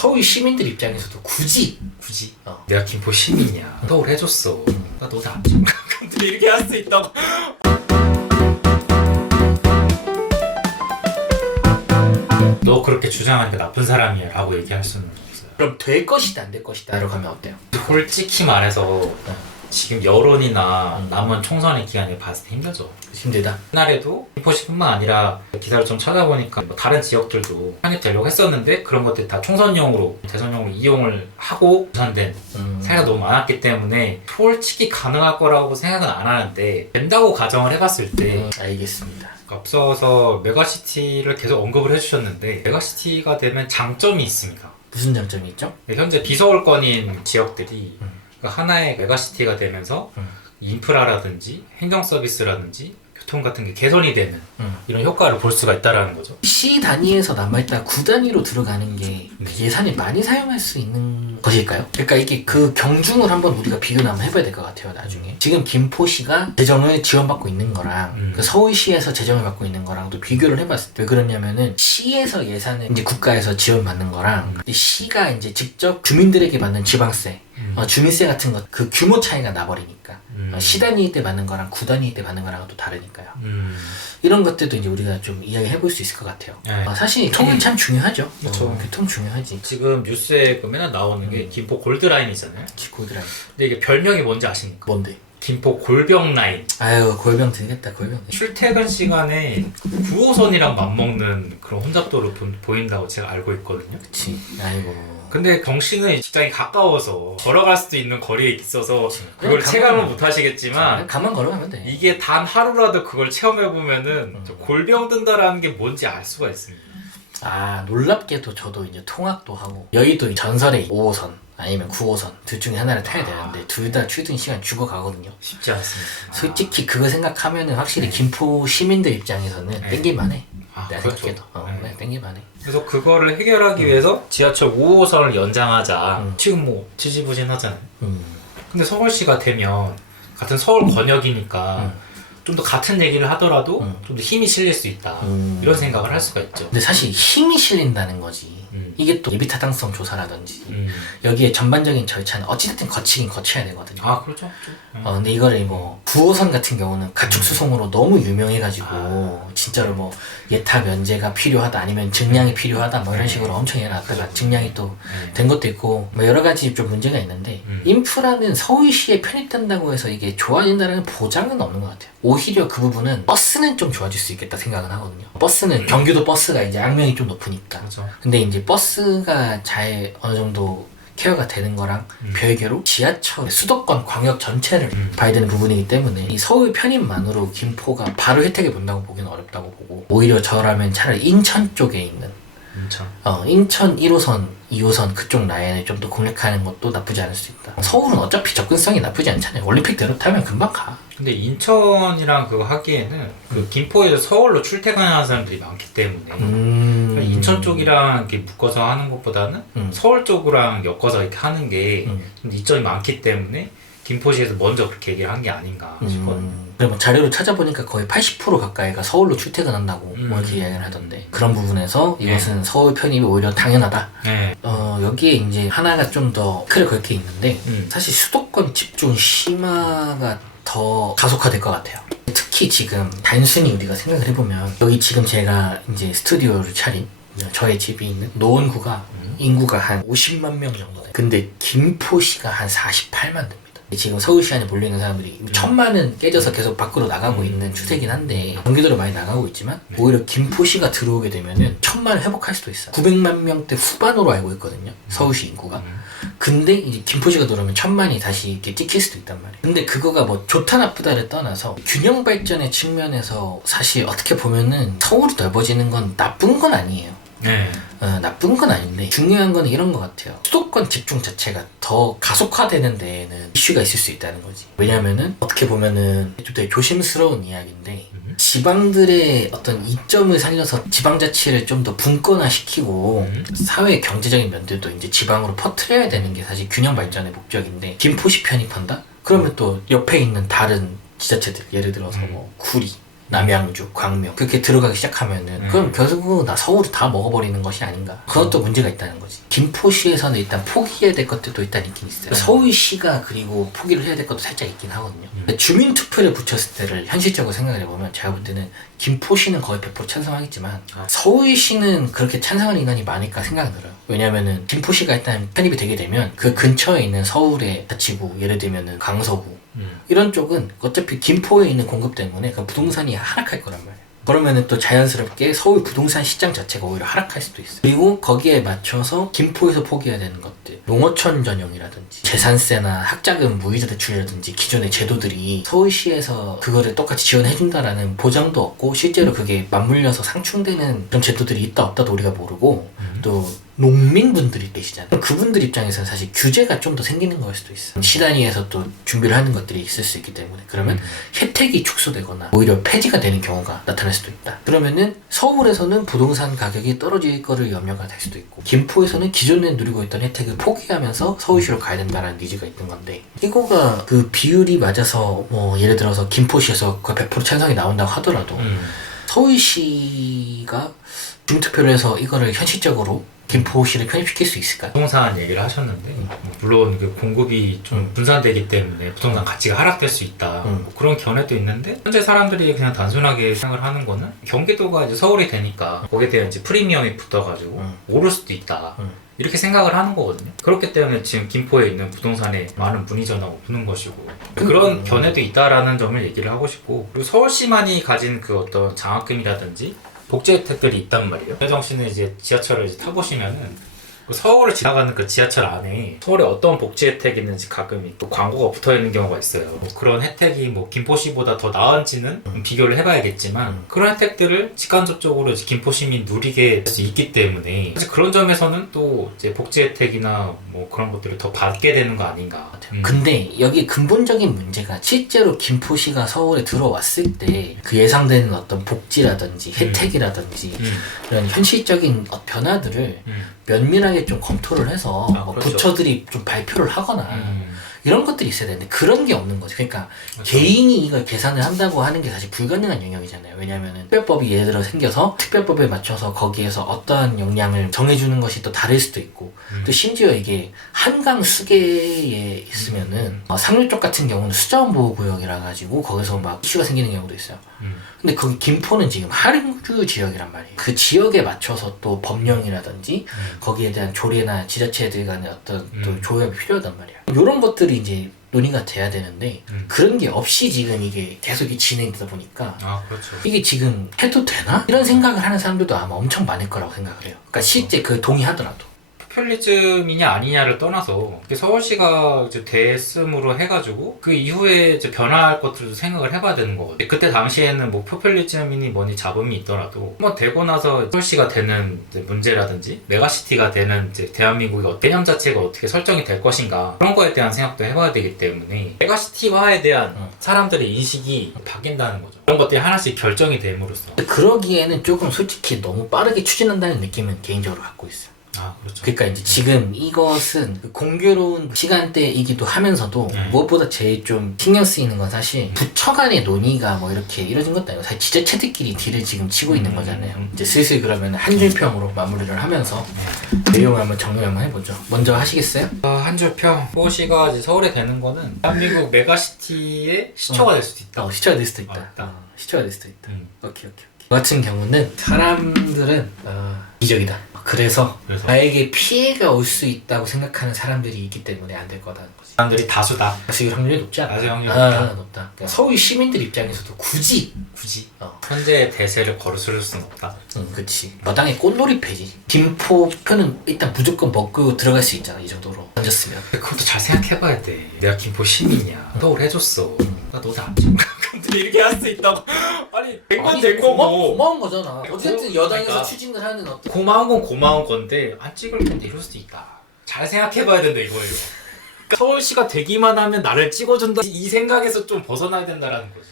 서울 시민들 입장에서도 굳이 내가 김포 시민이야. 서울 해줬어. 나 너 다 알지. 근데 이렇게 할 수 있다고. 너 그렇게 주장하니까 나쁜 사람이야 라고 얘기할 수는 없어요. 그럼 될 것이다 안 될 것이다로 가면 어때요? 솔직히 말해서 지금 여론이나 남은 총선의 기간을 봤을 때 힘들죠. 힘들다. 옛날에도 김포시뿐만 아니라 기사를 좀 찾아보니까 뭐 다른 지역들도 편입되려고 했었는데 그런 것들이 다 총선용으로 대선용으로 이용을 하고 무산된 사례가 너무 많았기 때문에 솔직히 가능할 거라고 생각은 안 하는데 된다고 가정을 해봤을 때 알겠습니다. 앞서서 메가시티를 계속 언급을 해주셨는데 메가시티가 되면 장점이 있습니다. 무슨 장점이 있죠? 현재 비서울권인 지역들이 그러니까 하나의 메가시티가 되면서 인프라라든지 행정 서비스라든지 교통 같은 게 개선이 되는 이런 효과를 볼 수가 있다는 거죠. 시 단위에서 남아있다 구 단위로 들어가는 게 예산이 많이 사용할 수 있는 것일까요? 그러니까 이게 그 경중을 한번 우리가 비교를 한번 해봐야 될 것 같아요. 나중에 지금 김포시가 재정을 지원받고 있는 거랑 그 서울시에서 재정을 받고 있는 거랑 또 비교를 해봤을 때 왜 그러냐면은 시에서 예산을 이제 국가에서 지원받는 거랑 시가 이제 직접 주민들에게 받는 지방세 주민세 같은 것 그 규모 차이가 나버리니까 시 단위 때 받는 거랑 구 단위 때 받는 거랑 또 다르니까요. 이런 것들도 이제 우리가 좀 이야기해볼 수 있을 것 같아요. 네. 사실 통은 참 중요하죠. 그렇죠. 교통 중요하지. 지금 뉴스에 맨날 나오는 게 김포 골드라인이잖아요. 골드라인. 근데 이게 별명이 뭔지 아십니까? 뭔데? 김포 골병라인. 아유 골병 들겠다 골병. 출퇴근 시간에 9호선이랑 맞먹는 그런 혼잡도로 보인다고 제가 알고 있거든요. 그치. 아이고. 근데 경씨는 직장이 가까워서 걸어갈 수도 있는 거리에 있어서 그걸 그냥 체감은 못 하시겠지만 가만 걸어가면 돼. 이게 단 하루라도 그걸 체험해보면은 골병 든다라는 게 뭔지 알 수가 있습니다. 아 놀랍게도 저도 이제 통학도 하고 여의도 전설의 5호선 아니면 9호선 둘 중에 하나를 타야 되는데 둘 다 출퇴근 시간 죽어가거든요. 쉽지 않습니다. 솔직히 그거 생각하면은 확실히 김포 시민들 입장에서는 땡길만해. 내가 그렇죠. 생각해도 네, 땡길만해. 그래서 그거를 해결하기 위해서 지하철 5호선을 연장하자. 지금 뭐 지지부진하잖아요. 근데 서울시가 되면 같은 서울 권역이니까 좀 더 같은 얘기를 하더라도 좀 더 힘이 실릴 수 있다. 이런 생각을 할 수가 있죠. 근데 사실 힘이 실린다는 거지. 이게 또 예비타당성 조사라든지 여기에 전반적인 절차는 어찌됐든 거치긴 거쳐야 되거든요. 아 그렇죠. 근데 이거를 뭐 9호선 같은 경우는 가축 수송으로 너무 유명해가지고 진짜로 뭐 예타 면제가 필요하다 아니면 증량이 필요하다 뭐 이런 식으로 엄청 해놨다가 증량이 또 된 것도 있고 뭐 여러 가지 좀 문제가 있는데 인프라는 서울시에 편입된다고 해서 이게 좋아진다는 보장은 없는 것 같아요. 오히려 그 부분은 버스는 좀 좋아질 수 있겠다 생각은 하거든요. 버스는 경기도 버스가 이제 악명이 좀 높으니까. 그렇죠. 근데 이제 버스가 잘 어느 정도 케어가 되는 거랑 별개로 지하철 수도권 광역 전체를 봐야 되는 부분이기 때문에 이 서울 편입만으로 김포가 바로 혜택을 본다고 보기는 어렵다고 보고 오히려 저라면 차라리 인천 쪽에 있는 인천 1호선, 2호선 그쪽 라인을 좀 더 공략하는 것도 나쁘지 않을 수 있다. 서울은 어차피 접근성이 나쁘지 않잖아요. 올림픽대로 타면 금방 가. 근데 인천이랑 그거 하기에는 그 김포에서 서울로 출퇴근하는 사람들이 많기 때문에 인천 쪽이랑 이렇게 묶어서 하는 것보다는 서울 쪽이랑 엮어서 이렇게 하는 게 좀 이점이 많기 때문에 김포시에서 먼저 그렇게 얘기를 한 게 아닌가 싶거든요. 그리고 자료를 찾아보니까 거의 80% 가까이가 서울로 출퇴근한다고 뭐 이렇게 이야기를 하던데 그런 부분에서 이것은 서울 편입이 오히려 당연하다. 네. 여기에 이제 하나가 좀 더 크게 걸게 있는데 사실 수도권 집중 심화가 더 가속화될 것 같아요. 특히 지금 단순히 우리가 생각을 해보면 여기 지금 제가 이제 스튜디오를 차린 저의 집이 있는 노원구가 인구가 한 50만 명 정도 돼요. 근데 김포시가 한 48만 됩니다. 지금 서울시 안에 몰려있는 사람들이 1000만은 깨져서 계속 밖으로 나가고 있는 추세긴 한데 경기도로 많이 나가고 있지만 오히려 김포시가 들어오게 되면은 1000만을 회복할 수도 있어요. 900만 명대 후반으로 알고 있거든요. 서울시 인구가. 근데 이제 김포시가 들어오면 1000만이 다시 이렇게 찍힐 수도 있단 말이에요. 근데 그거가 뭐 좋다 나쁘다를 떠나서 균형 발전의 측면에서 사실 어떻게 보면은 서울이 넓어지는 건 나쁜 건 아니에요. 네. 나쁜 건 아닌데 중요한 건 이런 것 같아요. 수도권 집중 자체가 더 가속화되는 데에는 이슈가 있을 수 있다는 거지. 왜냐면은 어떻게 보면은 좀 되게 조심스러운 이야기인데 지방들의 어떤 이점을 살려서 지방자치를 좀 더 분권화시키고 사회 경제적인 면들도 이제 지방으로 퍼뜨려야 되는 게 사실 균형 발전의 목적인데 김포시 편입한다? 그러면 또 옆에 있는 다른 지자체들 예를 들어서 뭐 구리 남양주, 광명 그렇게 들어가기 시작하면은 그럼 결국 나 서울을 다 먹어버리는 것이 아닌가. 그것도 문제가 있다는 거지. 김포시에서는 일단 포기해야 될 것들도 일단 있긴 있어요. 서울시가 그리고 포기를 해야 될 것도 살짝 있긴 하거든요. 주민투표를 붙였을 때를 현실적으로 생각을 해보면 제가 볼 때는 김포시는 거의 100% 찬성하겠지만 서울시는 그렇게 찬성하는 인원이 많을까 생각이 들어요. 왜냐면은 김포시가 일단 편입이 되게 되면 그 근처에 있는 서울의 자치구, 예를 들면은 강서구 이런 쪽은 어차피 김포에 있는 공급 때문에 그 부동산이 하락할 거란 말이에요. 그러면은 또 자연스럽게 서울 부동산 시장 자체가 오히려 하락할 수도 있어요. 그리고 거기에 맞춰서 김포에서 포기해야 되는 것들, 농어촌 전용이라든지 재산세나 학자금 무이자 대출이라든지 기존의 제도들이 서울시에서 그거를 똑같이 지원해준다라는 보장도 없고 실제로 그게 맞물려서 상충되는 그런 제도들이 있다 없다도 우리가 모르고 또 농민분들이 계시잖아요. 그분들 입장에서는 사실 규제가 좀 더 생기는 걸 수도 있어요. 시단위에서 또 준비를 하는 것들이 있을 수 있기 때문에 그러면 혜택이 축소되거나 오히려 폐지가 되는 경우가 나타날 수도 있다. 그러면은 서울에서는 부동산 가격이 떨어질 거를 염려가 될 수도 있고 김포에서는 기존에 누리고 있던 혜택을 포기하면서 서울시로 가야 된다는 니즈가 있는 건데 이거가 그 비율이 맞아서 뭐 예를 들어서 김포시에서 그 100% 찬성이 나온다고 하더라도 서울시가 주민투표를 해서 이거를 현실적으로 김포시를 편입시킬 수 있을까요? 부동산 얘기를 하셨는데 물론 그 공급이 좀 분산되기 때문에 부동산 가치가 하락될 수 있다 뭐 그런 견해도 있는데 현재 사람들이 그냥 단순하게 생각을 하는 거는 경기도가 이제 서울이 되니까 거기에 대한 이제 프리미엄이 붙어가지고 오를 수도 있다 이렇게 생각을 하는 거거든요. 그렇기 때문에 지금 김포에 있는 부동산에 많은 문의 전화가 오는 것이고 그런 견해도 있다라는 점을 얘기를 하고 싶고 그리고 서울시만이 가진 그 어떤 장학금이라든지 복지 혜택들이 있단 말이에요. 현정 씨는 이제 지하철을 이제 타보시면은 그 서울을 지나가는 그 지하철 안에 서울에 어떤 복지 혜택이 있는지 가끔 또 광고가 붙어 있는 경우가 있어요. 뭐 그런 혜택이 뭐 김포시보다 더 나은지는 비교를 해봐야겠지만 그런 혜택들을 직간접적으로 이제 김포시민이 누리게 될 수 있기 때문에 사실 그런 점에서는 또 이제 복지 혜택이나 뭐 그런 것들을 더 받게 되는 거 아닌가. 근데 여기 근본적인 문제가 실제로 김포시가 서울에 들어왔을 때 그 예상되는 어떤 복지라든지 혜택이라든지 이런 현실적인 변화들을 면밀하게 좀 검토를 해서 뭐 그렇죠. 부처들이 좀 발표를 하거나 이런 것들이 있어야 되는데 그런 게 없는 거죠. 그러니까 그렇죠. 개인이 이걸 계산을 한다고 하는 게 사실 불가능한 영역이잖아요. 왜냐하면 특별법이 예를 들어 생겨서 특별법에 맞춰서 거기에서 어떠한 역량을 정해주는 것이 또 다를 수도 있고 또 심지어 이게 한강 수계에 있으면은 상류 쪽 같은 경우는 수자원보호구역이라 가지고 거기서 막 이슈가 생기는 경우도 있어요. 근데 거기 김포는 지금 하류 지역이란 말이에요. 그 지역에 맞춰서 또 법령이라든지 거기에 대한 조례나 지자체들 간의 어떤 또 조합이 필요하단 말이야. 이런 것들이 이제 논의가 돼야 되는데 그런 게 없이 지금 이게 계속 진행되다 보니까 그렇죠. 이게 지금 해도 되나? 이런 생각을 하는 사람들도 아마 엄청 많을 거라고 생각을 해요. 그러니까 실제 그 동의하더라도. 포퓰리즘이냐 아니냐를 떠나서 서울시가 이제 됐음으로 해가지고 그 이후에 이제 변화할 것들도 생각을 해봐야 되는 거거든요. 그때 당시에는 뭐 포퓰리즘이니 뭐니 잡음이 있더라도 한번 되고 나서 서울시가 되는 이제 문제라든지 메가시티가 되는 이제 대한민국의 개념 자체가 어떻게 설정이 될 것인가 그런 거에 대한 생각도 해봐야 되기 때문에 메가시티화에 대한 사람들의 인식이 바뀐다는 거죠. 그런 것들이 하나씩 결정이 됨으로써. 그러기에는 조금 솔직히 너무 빠르게 추진한다는 느낌은 개인적으로 갖고 있어요. 그렇죠. 그러니까 이제 지금 이것은 공교로운 시간대이기도 하면서도 무엇보다 제일 좀 신경 쓰이는 건 사실 부처 간의 논의가 뭐 이렇게 이루어진 것도 아니고 사실 지자체들끼리 딜을 지금 치고 있는 거잖아요. 이제 슬슬 그러면 한 줄평으로 마무리를 하면서 내용을 한번 정리 한번 해보죠. 먼저 하시겠어요? 한 줄평. 서울시가 이제 서울에 되는 거는 대한민국 메가시티의 시초가 될 수도 있다. 시초가 될 수도 있다. 시초가 될 수도 있다. 오케이. 저 같은 경우는 사람들은 기적이다. 그래서 나에게 피해가 올 수 있다고 생각하는 사람들이 있기 때문에 안 될 거다는 거지. 사람들이 다수다. 다수일 확률이 높지 않아. 다수일 확률이 높다. 그러니까 서울 시민들 입장에서도 굳이 현재 대세를 거스를 수는 없다. 그치. 마당에 꽃놀이패지. 김포표는 일단 무조건 먹고 들어갈 수 있잖아. 이 정도로 던졌으면. 그것도 잘 생각해봐야 돼. 내가 김포 시민이야. 서울 해줬어. 나 너도 안 줘. 근데 이렇게 할 수 있다고. 아니 100만 될 거고. 고마운 거잖아. 어쨌든 여당에서 그러니까. 추진을 하는 어떤. 고마운 건 고마운 건데 안 찍을 건데 이럴 수도 있다. 잘 생각해봐야 된다 이거예요. 서울시가 되기만 하면 나를 찍어준다 이 생각에서 좀 벗어나야 된다라는 거지.